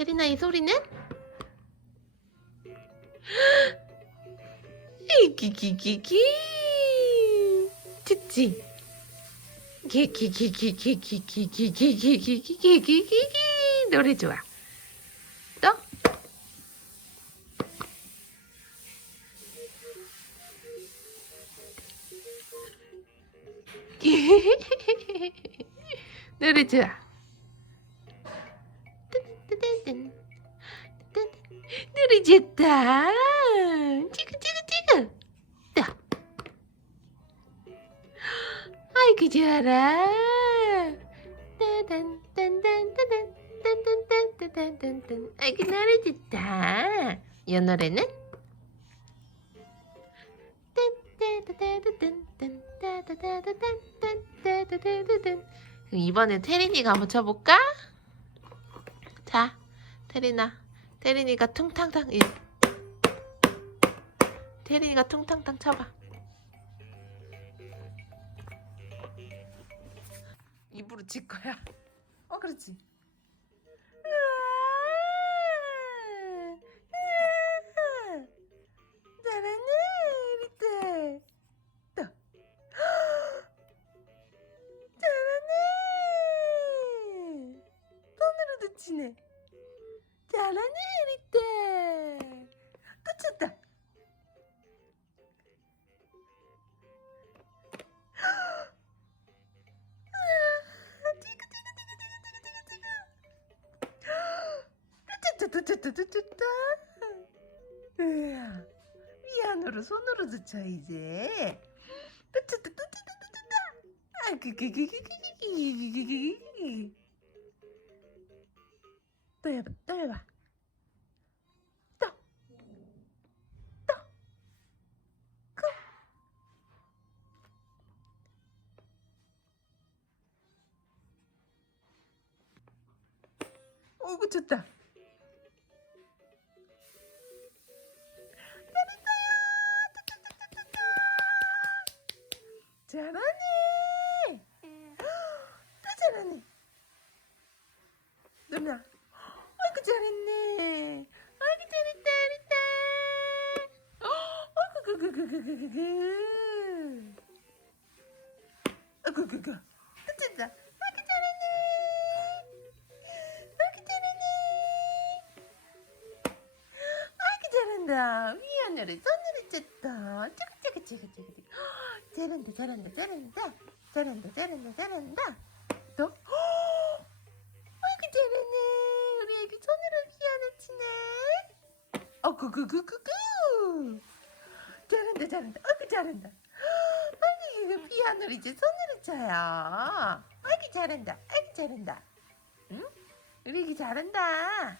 테리나, 이 소리는? 기기기기 듣지? 기기기기기기기기기기기기기기 노래 좋아. 또? 노래 좋아. 노래 좋다. 찌그찌그찌그. 또. 아이고 좋아라. 딴딴딴딴딴딴딴딴딴딴딴. 아이고 노래 좋다. 이 노래는? 이번에 테린이가 한번 쳐볼까? 자, 테린이가 퉁탕탕. 테린이가 퉁탕탕 쳐봐. 입으로 칠 거야. 그렇지. 잘하네, 우리 딸. 또. 잘하네. 손으로도 치네. 잘하네, 우리 딸. 또 쳤다. 뚜뚜뚜뚜뚜뚜뚜. 피아노를 손으로도 쳐 이제. 뚜뚜뚜뚜뚜뚜뚜. 아 그기기기기기기기기기. 또 해봐, 또 해봐. 또, 또. 그. 어구 좋다. 잘하네. 또 잘하네. 누나. 아이고 잘했네. 아이고 잘했다, 잘했다. 아이고 그그그그그그. 아이고 그그. 또 쳤다. 아이고 잘했네. 아이고 잘하네. 아이고 잘한다. 위안으로 손으로 쳤다. 찌그찌그찌그찌그. 잘한다, 잘한다, 잘한다. 잘한다, 잘한다, 잘한다. 또? 아이고 잘하네. 우리 애기 손으로 피아노 치네. 그그그그그. 잘한다, 잘한다. 아이고 잘한다. 아이고 이거 피아노를 이제 손으로 쳐요. 아이고 잘한다, 아이고 잘한다. 응? 우리 애기 잘한다.